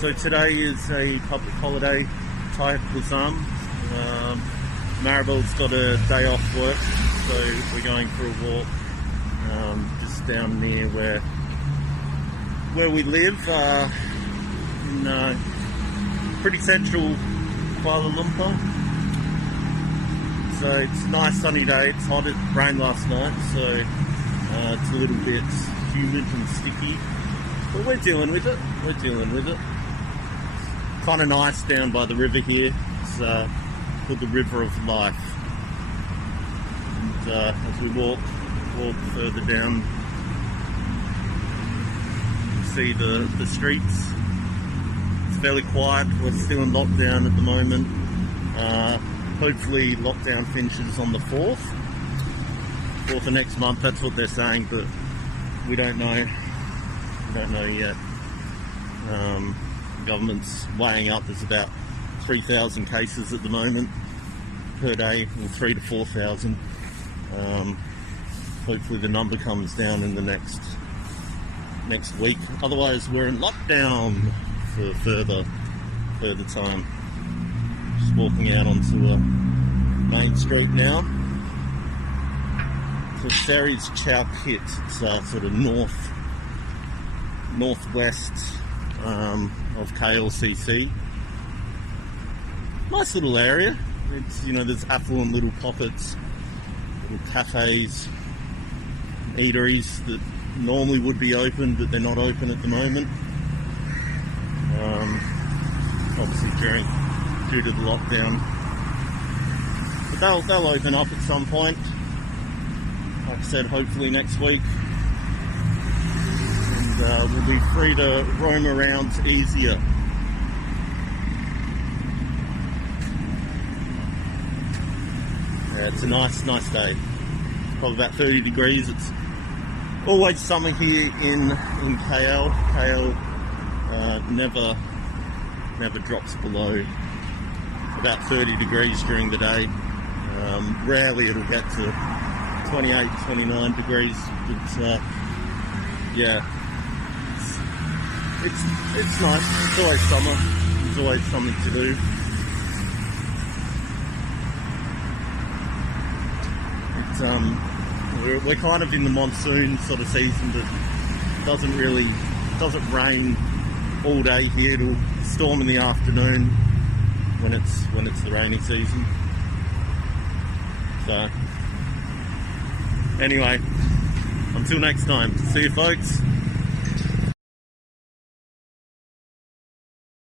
So today is a public holiday, Thai Puzam. Maribel's got a day off work, so we're going for a walk just down near where we live, in pretty central Kuala Lumpur. So it's a nice sunny day. It's hot. It rained last night, so it's a little bit humid and sticky. But we're dealing with it. Kind of nice down by the river here. It's called the River of Life. And as we walk further down, you see the streets. It's fairly quiet. We're still in lockdown at the moment. Hopefully lockdown finishes on the 4th of next month. That's what they're saying, but we don't know. We don't know yet. The government's weighing up. There's about 3,000 cases at the moment per day, or 3,000 to 4,000. Hopefully the number comes down in the next week. Otherwise, we're in lockdown for further time. Just walking out onto a main street now. So Seri's Chow Pit. It's sort of northwest of KLCC. Nice little area. It's, there's affluent little pockets, little cafes, eateries that normally would be open, but they're not open at the moment. Obviously due to the lockdown. But they'll open up at some point. Like I said, hopefully next week. And we'll be free to roam around easier. Yeah, it's a nice day. Probably about 30 degrees. It's always summer here in KL. KL never drops below about 30 degrees during the day. Rarely it'll get to 28, 29 degrees, but yeah, it's nice. It's always summer. There's always something to do. It's we're kind of in the monsoon sort of season, but it doesn't rain all day here. It'll storm in the afternoon when it's the rainy season. So anyway, until next time, see you folks.